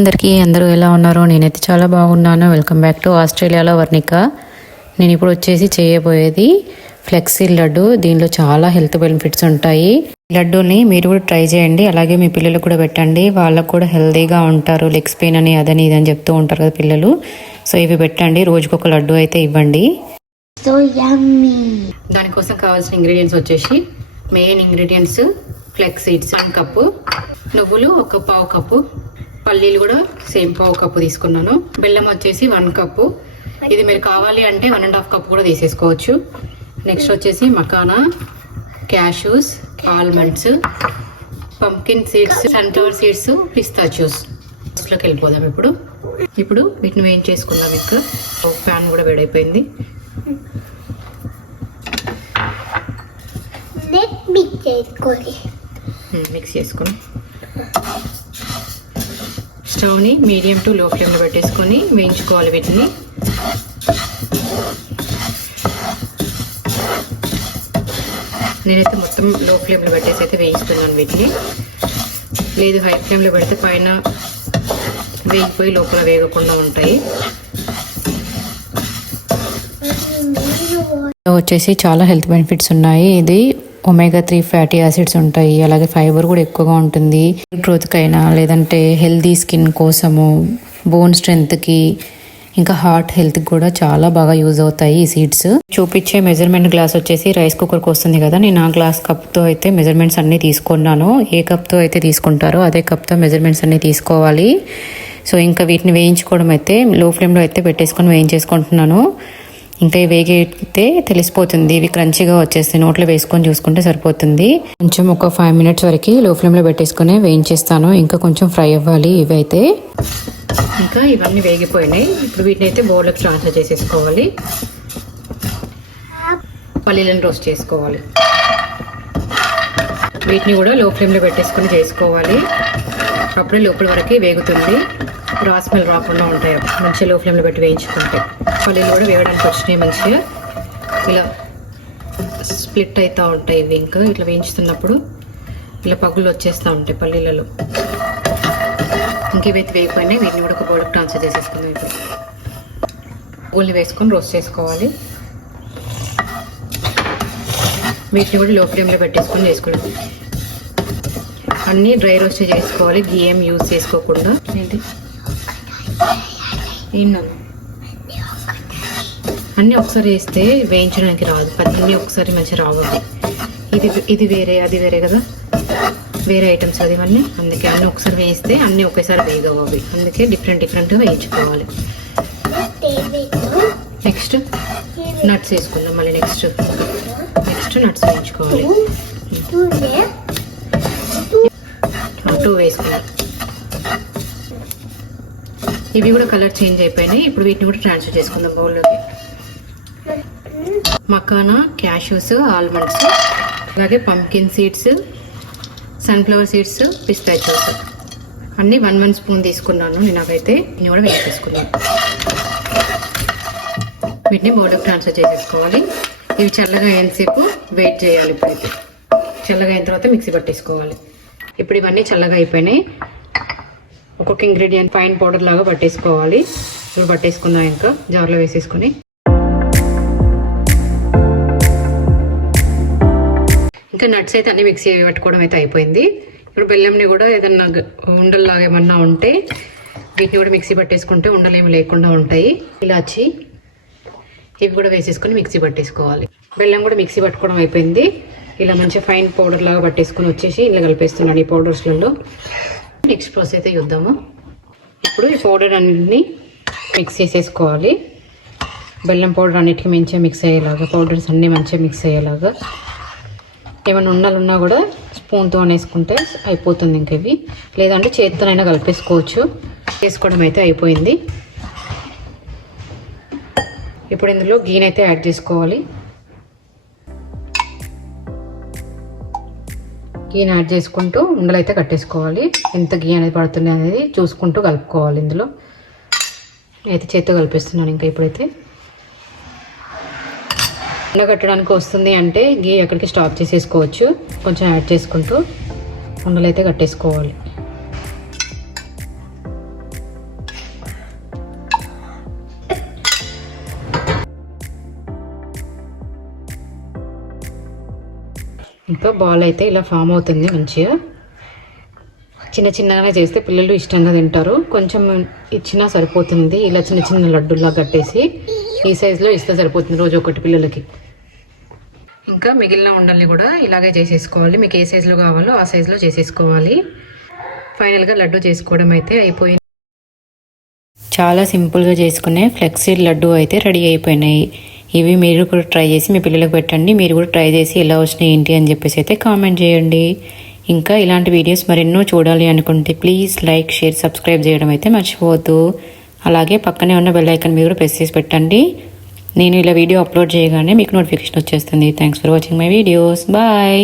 అందరికీ అందరూ ఎలా ఉన్నారో నేనైతే చాలా బాగున్నాను. వెల్కమ్ బ్యాక్ టు ఆస్ట్రేలియాలో వర్ణిక. నేను ఇప్పుడు వచ్చేసి చేయబోయేది ఫ్లెక్సీ లడ్డు. దీనిలో చాలా హెల్త్ బెనిఫిట్స్ ఉంటాయి. లడ్డూని మీరు కూడా ట్రై చేయండి. అలాగే మీ పిల్లలకు కూడా పెట్టండి. వాళ్ళకు కూడా హెల్తీగా ఉంటారు. లెగ్స్ పెయిన్ అని అదని ఇదని చెప్తూ ఉంటారు కదా పిల్లలు. సో ఇవి పెట్టండి. రోజుకొక లడ్డు అయితే ఇవ్వండి. దానికోసం కావాల్సిన ఇంగ్రీడియంట్స్ వచ్చేసి main ingredients flax seeds one cup. నువ్వులు ఒక పావు కప్పు. పల్లీలు కూడా సేమ్ పావు కప్పు తీసుకున్నాను. బెల్లం వచ్చేసి వన్ కప్పు. ఇది మీరు కావాలి అంటే వన్ అండ్ హాఫ్ కప్ కూడా తీసేసుకోవచ్చు. నెక్స్ట్ వచ్చేసి makhana cashews almonds pumpkin seeds sunflower seeds pistachios. లోకి వెళ్ళిపోదాం ఇప్పుడు. ఇప్పుడు వీటిని వేయించేసుకుందాం చేసుకుందాం ఇంకా ప్యాన్ కూడా వేడైపోయింది. It. మిక్స్ చేసుకుని. స్టవ్ని మీడియం టు లో ఫ్లేమ్లో పెట్టేసుకొని వేయించుకోవాలి వీటిని. నేనైతే మొత్తం లో ఫ్లేమ్లో పెట్టేసి అయితే వేయిస్తున్నాను వీటిని. లేదు హై ఫ్లేమ్లో పెడితే పైన వేగిపోయి లోపల వేగకుండా ఉంటాయి. వచ్చేసి చాలా హెల్త్ బెనిఫిట్స్ ఉన్నాయి. ఇది ఒమేగా త్రీ ఫ్యాటీ యాసిడ్స్ ఉంటాయి. అలాగే ఫైబర్ కూడా ఎక్కువగా ఉంటుంది. గ్రోత్కి అయినా లేదంటే హెల్దీ స్కిన్ కోసము బోన్ స్ట్రెంగ్త్కి ఇంకా హార్ట్ హెల్త్కి కూడా చాలా బాగా యూజ్ అవుతాయి ఈ సీడ్స్ చూపించే మెజర్మెంట్ గ్లాస్ వచ్చేసి రైస్ కుక్కర్కి వస్తుంది కదా. నేను ఆ గ్లాస్ కప్తో అయితే మెజర్మెంట్స్ అన్నీ తీసుకున్నాను. ఏ కప్తో అయితే తీసుకుంటారో అదే కప్తో మెజర్మెంట్స్ అన్నీ తీసుకోవాలి. సో ఇంకా వీటిని వేయించుకోవడం అయితే లో ఫ్లేమ్లో అయితే పెట్టేసుకొని వేయించేసుకుంటున్నాను. ఇంకా వేగితే తెలిసిపోతుంది. ఇవి క్రంచిగా వచ్చేస్తాయి నోట్లో వేసుకొని చూసుకుంటే సరిపోతుంది. కొంచెం ఒక ఫైవ్ మినిట్స్ వరకు లో ఫ్లేమ్లో పెట్టేసుకొని వేయించేస్తాను. ఇంకా కొంచెం ఫ్రై అవ్వాలి ఇవి అయితే ఇంకా ఇవన్నీ వేగిపోయినాయి. ఇప్పుడు వీటిని అయితే బౌల్లోకి ట్రాన్స్ఫర్ చేసేసుకోవాలి. పల్లీలను రోస్ట్ చేసుకోవాలి. వీటిని కూడా లో ఫ్లేమ్లో పెట్టేసుకొని చేసుకోవాలి. అప్పుడే లోపల వరకు వేగుతుంది. రాస్మెల్ రాకుండా ఉంటాయి. మంచిగా లో ఫ్లేమ్లో పెట్టి వేయించుకుంటే. పల్లీలు కూడా వేయడానికి వచ్చినాయి మంచిగా. ఇలా స్ప్లిట్ అవుతూ ఉంటాయి ఇవి ఇంకా. ఇట్లా వేయించుతున్నప్పుడు ఇలా పగులు వచ్చేస్తూ ఉంటాయి పల్లీలలో. ఇంకేవైతే ఇవైతే వీటిని కూడా ఒక బౌల్కి ట్రాన్స్ఫర్ చేసేసుకుందాం ఇప్పుడు. పువ్వుల్ని వేసుకొని రోస్ట్ చేసుకోవాలి. వీటిని కూడా లో ఫ్లేమ్లో పెట్టేసుకొని చేసుకోవాలి అన్నీ డ్రై రోస్ట్ చేసుకోవాలి. గీ ఏం యూజ్ చేసుకోకుండా ఏంటి? ఏంటన్నా అన్నీ ఒకసారి వేస్తే వేయించడానికి రాదు. అన్నీ ఒకసారి మంచిగా రావు ఇది ఇది వేరే అది వేరే కదా? వేరే ఐటమ్స్ అది ఇవన్నీ. అందుకే అన్నీ ఒకసారి వేయిస్తే అన్నీ ఒకేసారి వేయగవు అవి అందుకే డిఫరెంట్ డిఫరెంట్గా వేయించుకోవాలి. నెక్స్ట్ నట్స్ వేసుకుందాం. మళ్ళీ నెక్స్ట్. నెక్స్ట్ నట్స్ వేయించుకోవాలి. టూ వేసుకుందాం. ఇవి కూడా కలర్ చేంజ్ అయిపోయినాయి. ఇప్పుడు వీటిని కూడా ట్రాన్స్ఫర్ చేసుకుందాం బౌల్లోకి. మకానా క్యాషూస్ ఆల్మండ్స్ అలాగే pumpkin seeds sunflower seeds pistachios. అన్నీ వన్ వన్ స్పూన్ తీసుకున్నాను. నేను అవైతే ఇన్ని కూడా వేసి తీసుకున్నాను. వీటిని బౌల్లోకి ట్రాన్స్ఫర్ చేసేసుకోవాలి. ఇవి చల్లగా అయినసేపు వెయిట్ చేయాలి ఇప్పుడైతే. చల్లగా అయిన తర్వాత మిక్సీ పట్టేసుకోవాలి. ఇప్పుడు ఇవన్నీ చల్లగా అయిపోయినాయి. ఒక్కొక్క ఇంగ్రీడియంట్ ఫైన్ పౌడర్ లాగా పట్టేసుకోవాలి. ఇప్పుడు పట్టేసుకుందాం ఇంకా జార్లో వేసేసుకొని ఇంకా నట్స్ అయితే అన్ని మిక్సీ పెట్టుకోవడం అయితే అయిపోయింది. ఇప్పుడు బెల్లంని కూడా ఏదన్నా ఉండల్లాగా ఏమన్నా ఉంటే వీటిని కూడా మిక్సీ పట్టేసుకుంటే ఉండలేమి లేకుండా ఉంటాయి. ఇలాచి ఇవి కూడా వేసేసుకొని మిక్సీ పట్టేసుకోవాలి. బెల్లం కూడా మిక్సీ పట్టుకోవడం అయిపోయింది. ఇలా మంచిగా ఫైన్ పౌడర్ లాగా పట్టేసుకొని వచ్చేసి ఇలా కలిపేస్తున్నాను ఈ పౌడర్స్లలో నెక్స్ట్ ప్రాసెస్ అయితే చూద్దాము. ఇప్పుడు ఈ పౌడర్ అన్నింటినీ మిక్స్ చేసేసుకోవాలి. బెల్లం పౌడర్ అన్నిటికీ మంచిగా మిక్స్ అయ్యేలాగా పౌడర్స్ అన్నీ మంచిగా మిక్స్ అయ్యేలాగా ఏమైనా ఉండాలన్నా కూడా స్పూన్తో అనేసుకుంటే అయిపోతుంది ఇంక ఇవి. లేదంటే చేతితోనైనా కలిపేసుకోవచ్చు. చేసుకోవడం అయితే అయిపోయింది. ఇప్పుడు ఇందులో గీని అయితే యాడ్ చేసుకోవాలి. గీని యాడ్ చేసుకుంటూ ఉండలు అయితే కట్టేసుకోవాలి. ఎంత గీ అనేది పడుతుంది అనేది చూసుకుంటూ కలుపుకోవాలి ఇందులో. అయితే చేత్తో కలిపేస్తున్నాను ఇంకా ఇప్పుడైతే. ఎండ కట్టడానికి వస్తుంది అంటే గీ అక్కడికి స్టాప్ చేసేసుకోవచ్చు. కొంచెం యాడ్ చేసుకుంటూ ఉండలైతే కట్టేసుకోవాలి. ఇంకా బాల్ అయితే ఇలా ఫామ్ అవుతుంది మంచిగా. చిన్న చిన్నగానే చేస్తే పిల్లలు ఇష్టంగా తింటారు. కొంచెం ఇచ్చినా సరిపోతుంది. ఇలా చిన్న చిన్న లడ్డూలా కట్టేసి ఈ సైజులో ఇస్తే సరిపోతుంది రోజు ఒకటి పిల్లలకి. ఇంకా మిగిలిన ఉండల్ని కూడా ఇలాగే చేసేసుకోవాలి. మీకు ఏ సైజులో కావాలో ఆ సైజులో చేసేసుకోవాలి. ఫైనల్గా లడ్డు చేసుకోవడం అయితే అయిపోయింది చాలా సింపుల్గా చేసుకునే ఫ్లెక్సీ లడ్డు అయితే రెడీ అయిపోయినాయి. ఇవి మీరు కూడా ట్రై చేసి మీ పిల్లలకు పెట్టండి. మీరు కూడా ట్రై చేసి ఎలా వచ్చినాయి ఏంటి అని చెప్పేసి అయితే కామెంట్ చేయండి. ఇంకా ఇలాంటి వీడియోస్ మరెన్నో చూడాలి అనుకుంటే ప్లీజ్ లైక్ షేర్ సబ్స్క్రైబ్ చేయడం అయితే మర్చిపోవద్దు. అలాగే పక్కనే ఉన్న బెల్ ఐకన్ మీరు ప్రెస్ చేసి పెట్టండి. నేను ఇలా వీడియో అప్లోడ్ చేయగానే మీకు నోటిఫికేషన్ వచ్చేస్తుంది. Thanks for watching my videos bye